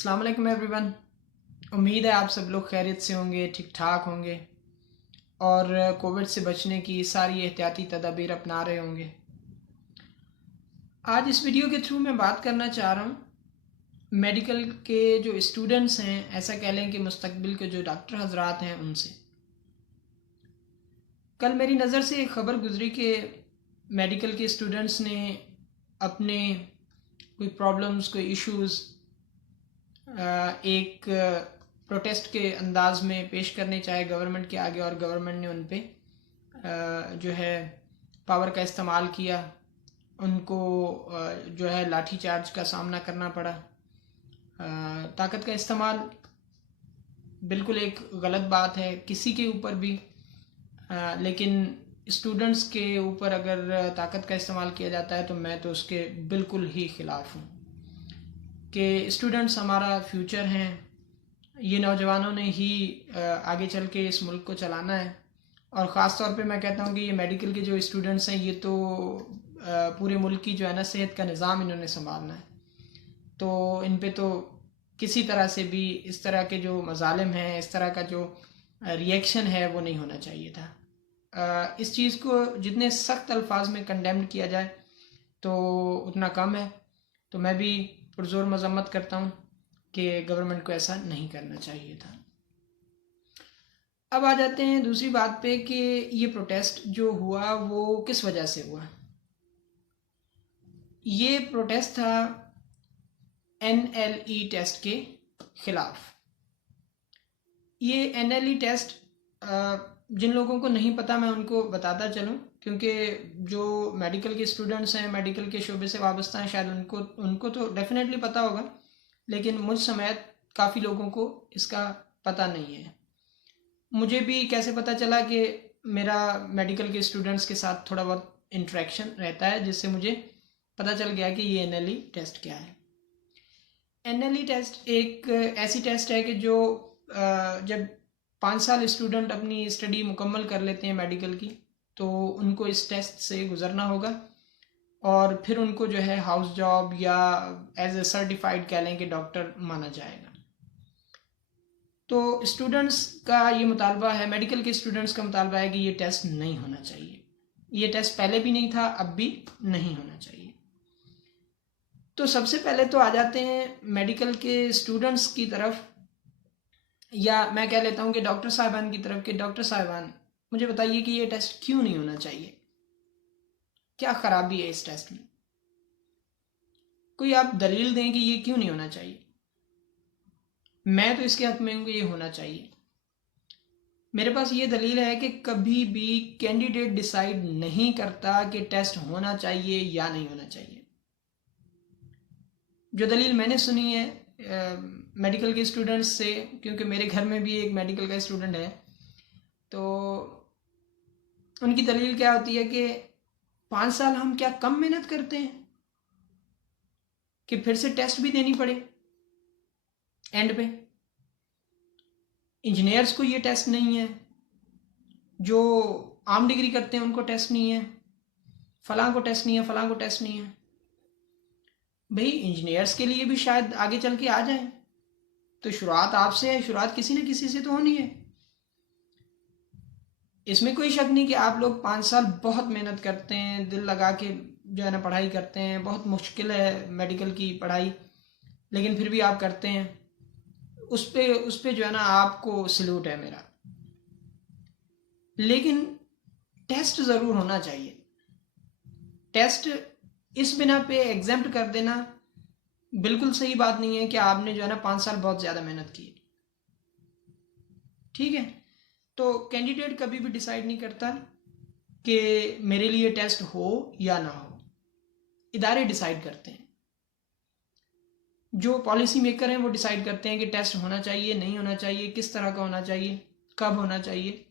अस्सलाम वालेकुम एवरीवन। उम्मीद है आप सब लोग खैरियत से होंगे, ठीक ठाक होंगे और कोविड से बचने की सारी एहतियाती तदाबीर अपना रहे होंगे। आज इस वीडियो के थ्रू मैं बात करना चाह रहा हूँ मेडिकल के जो स्टूडेंट्स हैं, ऐसा कह लें कि मुस्तकबिल के जो डॉक्टर हजरात हैं उनसे। कल मेरी नज़र से एक ख़बर गुजरी कि मेडिकल के स्टूडेंट्स ने अपने कोई प्रॉब्लम्स, कोई इश्यूज़ एक प्रोटेस्ट के अंदाज में पेश करने चाहे गवर्नमेंट के आगे, और गवर्नमेंट ने उन पे जो है पावर का इस्तेमाल किया। उनको जो है लाठी चार्ज का सामना करना पड़ा। ताकत का इस्तेमाल बिल्कुल एक गलत बात है किसी के ऊपर भी, लेकिन स्टूडेंट्स के ऊपर अगर ताकत का इस्तेमाल किया जाता है तो मैं तो उसके बिल्कुल ही ख़िलाफ़ हूँ कि स्टूडेंट्स हमारा फ्यूचर हैं। ये नौजवानों ने ही आगे चल के इस मुल्क को चलाना है, और ख़ास तौर पे मैं कहता हूँ कि ये मेडिकल के जो स्टूडेंट्स हैं ये तो पूरे मुल्क की जो है ना सेहत का निज़ाम इन्होंने संभालना है। तो इन पे तो किसी तरह से भी इस तरह के जो मज़ालिम हैं, इस तरह का जो रिएक्शन है वो नहीं होना चाहिए था। इस चीज़ को जितने सख्त अल्फाज में कंडेम्ड किया जाए तो उतना कम है। तो मैं भी पुरजोर मजम्मत करता हूँ कि गवर्नमेंट को ऐसा नहीं करना चाहिए था। अब आ जाते हैं दूसरी बात पे कि ये प्रोटेस्ट जो हुआ वो किस वजह से हुआ। ये प्रोटेस्ट था NLE टेस्ट के ख़िलाफ़। ये NLE टेस्ट जिन लोगों को नहीं पता मैं उनको बताता चलूँ, क्योंकि जो मेडिकल के स्टूडेंट्स हैं, मेडिकल के शोबे से वाबस्ता हैं, शायद उनको तो डेफिनेटली पता होगा, लेकिन मुझ समेत काफ़ी लोगों को इसका पता नहीं है। मुझे भी कैसे पता चला कि मेरा मेडिकल के स्टूडेंट्स के साथ थोड़ा बहुत इंटरेक्शन रहता है, जिससे मुझे पता चल गया कि ये NLE टेस्ट क्या है। NLE टेस्ट एक ऐसी टेस्ट है कि जो जब 5 साल स्टूडेंट अपनी स्टडी मुकम्मल कर लेते हैं मेडिकल की, तो उनको इस टेस्ट से गुज़रना होगा और फिर उनको जो है हाउस जॉब या एज ए सर्टिफाइड कह लें कि डॉक्टर माना जाएगा। तो स्टूडेंट्स का ये मुतालबा है, मेडिकल के स्टूडेंट्स का मुतालबा है कि ये टेस्ट नहीं होना चाहिए। ये टेस्ट पहले भी नहीं था, अब भी नहीं होना चाहिए। तो सबसे पहले तो आ जाते हैं मेडिकल के स्टूडेंट्स की तरफ, या मैं कह लेता हूँ कि डॉक्टर साहिबान की तरफ कि डॉक्टर साहिबान मुझे बताइए कि ये टेस्ट क्यों नहीं होना चाहिए, क्या खराबी है इस टेस्ट में। कोई आप दलील दें कि ये क्यों नहीं होना चाहिए। मैं तो इसके हक में हूँ कि ये होना चाहिए। मेरे पास ये दलील है कि कभी भी कैंडिडेट डिसाइड नहीं करता कि टेस्ट होना चाहिए या नहीं होना चाहिए। जो दलील मैंने सुनी है मेडिकल के स्टूडेंट्स से, क्योंकि मेरे घर में भी एक मेडिकल का स्टूडेंट है, तो उनकी दलील क्या होती है कि 5 साल हम क्या कम मेहनत करते हैं कि फिर से टेस्ट भी देनी पड़े एंड पे। इंजीनियर्स को ये टेस्ट नहीं है, जो आम डिग्री करते हैं उनको टेस्ट नहीं है, फलां को टेस्ट नहीं है, फलां को टेस्ट नहीं है। भाई इंजीनियर्स के लिए भी शायद आगे चल के आ जाए, तो शुरुआत आपसे है, शुरुआत किसी न किसी से तो होनी है। इसमें कोई शक नहीं कि आप लोग 5 साल बहुत मेहनत करते हैं, दिल लगा के जो है ना पढ़ाई करते हैं। बहुत मुश्किल है मेडिकल की पढ़ाई, लेकिन फिर भी आप करते हैं। उस पे जो है ना आपको सल्यूट है मेरा। लेकिन टेस्ट ज़रूर होना चाहिए। टेस्ट इस बिना पे एग्जाम्प्ट कर देना बिल्कुल सही बात नहीं है कि आपने जो है ना 5 साल बहुत ज़्यादा मेहनत की। ठीक है, तो कैंडिडेट कभी भी डिसाइड नहीं करता कि मेरे लिए टेस्ट हो या ना हो, इदारे डिसाइड करते हैं। जो पॉलिसी मेकर हैं वो डिसाइड करते हैं कि टेस्ट होना चाहिए, नहीं होना चाहिए, किस तरह का होना चाहिए, कब होना चाहिए।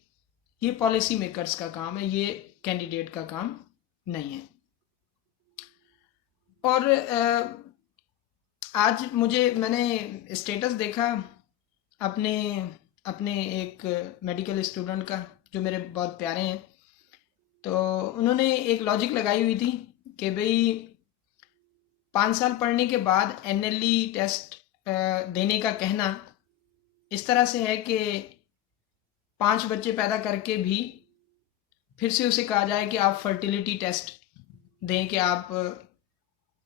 ये पॉलिसी मेकर्स का काम है, ये कैंडिडेट का काम नहीं है। और आज मैंने स्टेटस देखा अपने अपने एक मेडिकल स्टूडेंट का, जो मेरे बहुत प्यारे हैं। तो उन्होंने एक लॉजिक लगाई हुई थी कि भाई 5 साल पढ़ने के बाद NLE टेस्ट देने का कहना इस तरह से है कि 5 बच्चे पैदा करके भी फिर से उसे कहा जाए कि आप फर्टिलिटी टेस्ट दें कि आप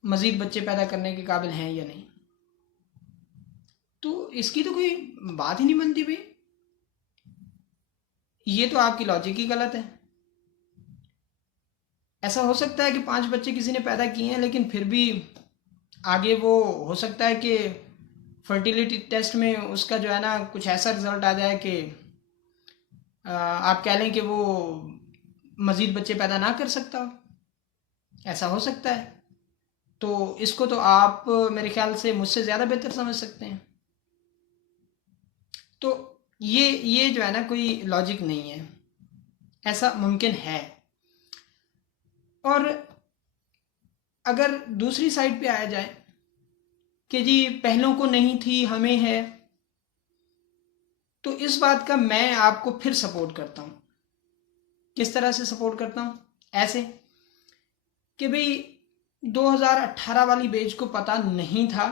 मज़ीद बच्चे पैदा करने के काबिल हैं या नहीं। तो इसकी तो कोई बात ही नहीं बनती भाई। ये तो आपकी लॉजिक ही गलत है। ऐसा हो सकता है कि 5 बच्चे किसी ने पैदा किए हैं लेकिन फिर भी आगे वो हो सकता है कि फर्टिलिटी टेस्ट में उसका जो है ना कुछ ऐसा रिजल्ट आ जाए कि आप कह लें कि वो मज़ीद बच्चे पैदा ना कर सकता हो। ऐसा हो सकता है। तो इसको तो आप मेरे ख्याल से मुझसे ज़्यादा बेहतर समझ सकते हैं। तो ये जो है ना कोई लॉजिक नहीं है, ऐसा मुमकिन है। और अगर दूसरी साइड पे आया जाए कि जी पहलों को नहीं थी हमें है, तो इस बात का मैं आपको फिर सपोर्ट करता हूं। किस तरह से सपोर्ट करता हूं? ऐसे कि भाई 2018 वाली बैच को पता नहीं था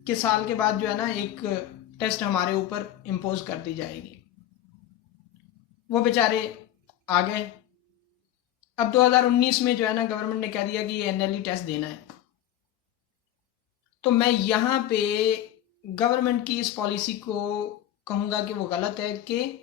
कि साल के बाद जो है ना एक टेस्ट हमारे ऊपर इम्पोज कर दी जाएगी। वो बेचारे आ गए। अब 2019 में जो है ना गवर्नमेंट ने कह दिया कि ये एनएलई टेस्ट देना है। तो मैं यहाँ पे गवर्नमेंट की इस पॉलिसी को कहूँगा कि वो गलत है कि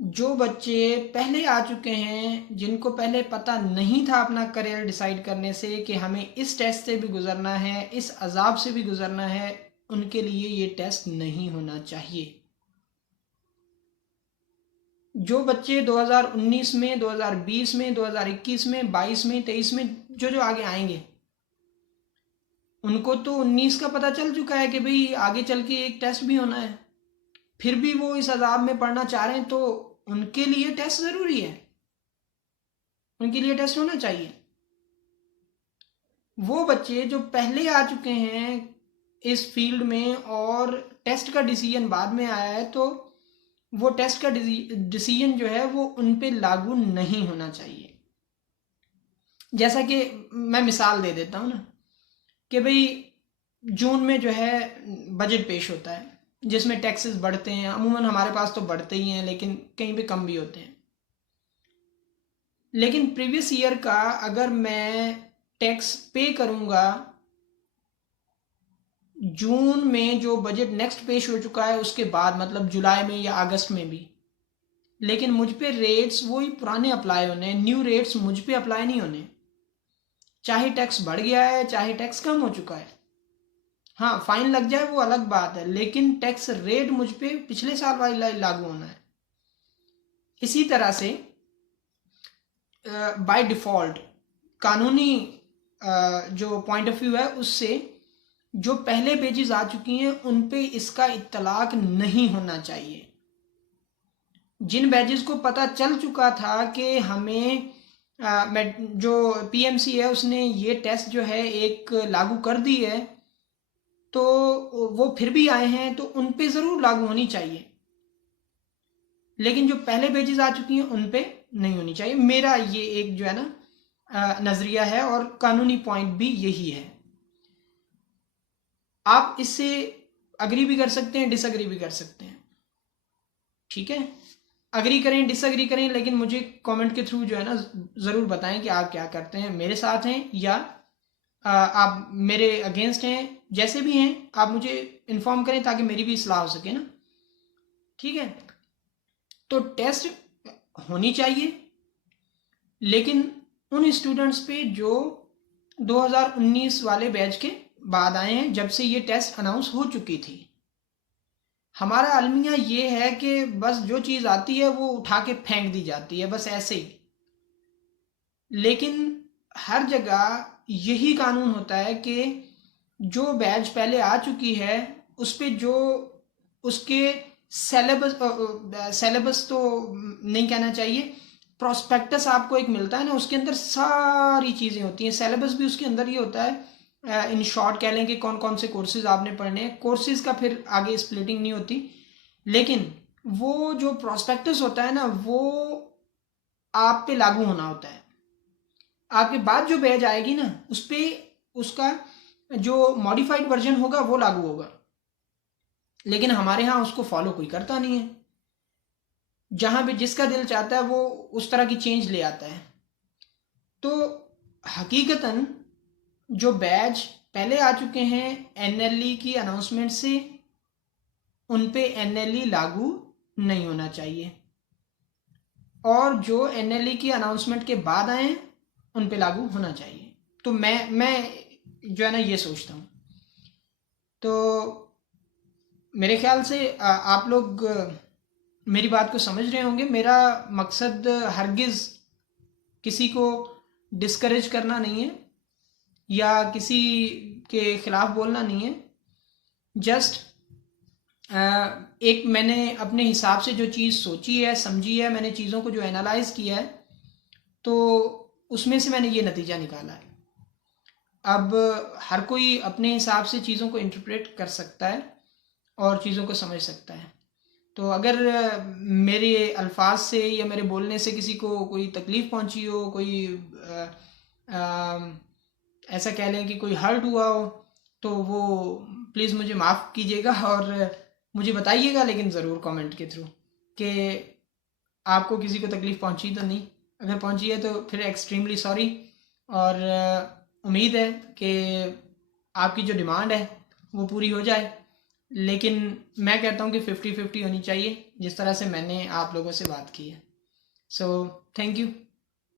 जो बच्चे पहले आ चुके हैं, जिनको पहले पता नहीं था अपना करियर डिसाइड करने से कि हमें इस टेस्ट से भी गुजरना है, इस अजाब से भी गुजरना है, उनके लिए ये टेस्ट नहीं होना चाहिए। जो बच्चे 2019 में, 2020 में, 2021 में, 22 में, 23 में जो जो आगे आएंगे, उनको तो 19 का पता चल चुका है कि भाई आगे चल के एक टेस्ट भी होना है। फिर भी वो इस अजाब में पढ़ना चाह रहे हैं तो उनके लिए टेस्ट ज़रूरी है, उनके लिए टेस्ट होना चाहिए। वो बच्चे जो पहले आ चुके हैं इस फील्ड में और टेस्ट का डिसीजन बाद में आया है, तो वो टेस्ट का डिसीजन जो है वो उन पे लागू नहीं होना चाहिए। जैसा कि मैं मिसाल दे देता हूँ ना कि भाई जून में जो है बजट पेश होता है जिसमें टैक्सेस बढ़ते हैं। अमूमन हमारे पास तो बढ़ते ही हैं लेकिन कहीं पे कम भी होते हैं। लेकिन प्रीवियस ईयर का अगर मैं टैक्स पे करूँगा जून में जो बजट नेक्स्ट पेश हो चुका है उसके बाद, मतलब जुलाई में या अगस्त में भी, लेकिन मुझ पे रेट्स वही पुराने अप्लाई होने, न्यू रेट्स मुझ पे अप्लाई नहीं होने। चाहे टैक्स बढ़ गया है चाहे टैक्स कम हो चुका है, हाँ फाइन लग जाए वो अलग बात है, लेकिन टैक्स रेट मुझ पे पिछले साल वाला लागू होना है। इसी तरह से बाय डिफ़ॉल्ट कानूनी जो पॉइंट ऑफ व्यू है उससे जो पहले पेजेस आ चुकी हैं उन पे इसका इत्तलाक नहीं होना चाहिए। जिन बैचेस को पता चल चुका था कि हमें जो पीएमसी है उसने ये टेस्ट जो है एक लागू कर दी है, तो वो फिर भी आए हैं तो उन पे ज़रूर लागू होनी चाहिए। लेकिन जो पहले बैचेस आ चुकी हैं उन पे नहीं होनी चाहिए। मेरा ये एक जो है ना नज़रिया है और कानूनी पॉइंट भी यही है। आप इससे अग्री भी कर सकते हैं, डिसअग्री भी कर सकते हैं, ठीक है। अग्री करें डिसअग्री करें, लेकिन मुझे कमेंट के थ्रू जो है ना ज़रूर बताएं कि आप क्या करते हैं, मेरे साथ हैं या आप मेरे अगेंस्ट हैं। जैसे भी हैं आप मुझे इन्फॉर्म करें ताकि मेरी भी इस्लाह हो सके ना, ठीक है। तो टेस्ट होनी चाहिए लेकिन उन स्टूडेंट्स पे जो 2019 वाले बैच के बाद आए हैं, जब से ये टेस्ट अनाउंस हो चुकी थी। हमारा अलमिया ये है कि बस जो चीज़ आती है वो उठा के फेंक दी जाती है, बस ऐसे ही। लेकिन हर जगह यही कानून होता है कि जो बैच पहले आ चुकी है उस पे जो उसके सेलेबस तो नहीं कहना चाहिए, प्रोस्पेक्टस आपको एक मिलता है ना, उसके अंदर सारी चीज़ें होती हैं। सेलेबस भी उसके अंदर ही होता है। इन शॉर्ट कह लें कि कौन कौन से कोर्सेज आपने पढ़ने हैं। कोर्सेज का फिर आगे स्प्लिटिंग नहीं होती, लेकिन वो जो प्रोस्पेक्टस होता है ना वो आप पे लागू होना होता है। आपके बाद जो बैच आएगी ना उस पर उसका जो मॉडिफाइड वर्जन होगा वो लागू होगा, लेकिन हमारे यहाँ उसको फॉलो कोई करता नहीं है। जहाँ भी जिसका दिल चाहता है वो उस तरह की चेंज ले आता है। तो हकीकतन जो बैच पहले आ चुके हैं एनएलई की अनाउंसमेंट से, उन पे एनएलई लागू नहीं होना चाहिए, और जो एनएलई की अनाउंसमेंट के बाद आए उन पे लागू होना चाहिए। तो मैं जो है ना ये सोचता हूँ। तो मेरे ख्याल से आप लोग मेरी बात को समझ रहे होंगे। मेरा मकसद हरगिज़ किसी को डिस्करेज करना नहीं है या किसी के खिलाफ बोलना नहीं है। जस्ट एक मैंने अपने हिसाब से जो चीज़ सोची है, समझी है, मैंने चीज़ों को जो एनालाइज किया है, तो उसमें से मैंने ये नतीजा निकाला है। अब हर कोई अपने हिसाब से चीज़ों को इंटरप्रेट कर सकता है और चीज़ों को समझ सकता है। तो अगर मेरे अल्फाज से या मेरे बोलने से किसी को कोई तकलीफ़ पहुंची हो, कोई ऐसा कह लें कि कोई हर्ट हुआ हो, तो वो प्लीज़ मुझे माफ़ कीजिएगा और मुझे बताइएगा, लेकिन ज़रूर कमेंट के थ्रू, कि आपको किसी को तकलीफ़ पहुंची तो नहीं। अगर पहुंची है तो फिर एक्सट्रीमली सॉरी, और उम्मीद है कि आपकी जो डिमांड है वो पूरी हो जाए। लेकिन मैं कहता हूँ कि 50-50 होनी चाहिए, जिस तरह से मैंने आप लोगों से बात की है। So thank you.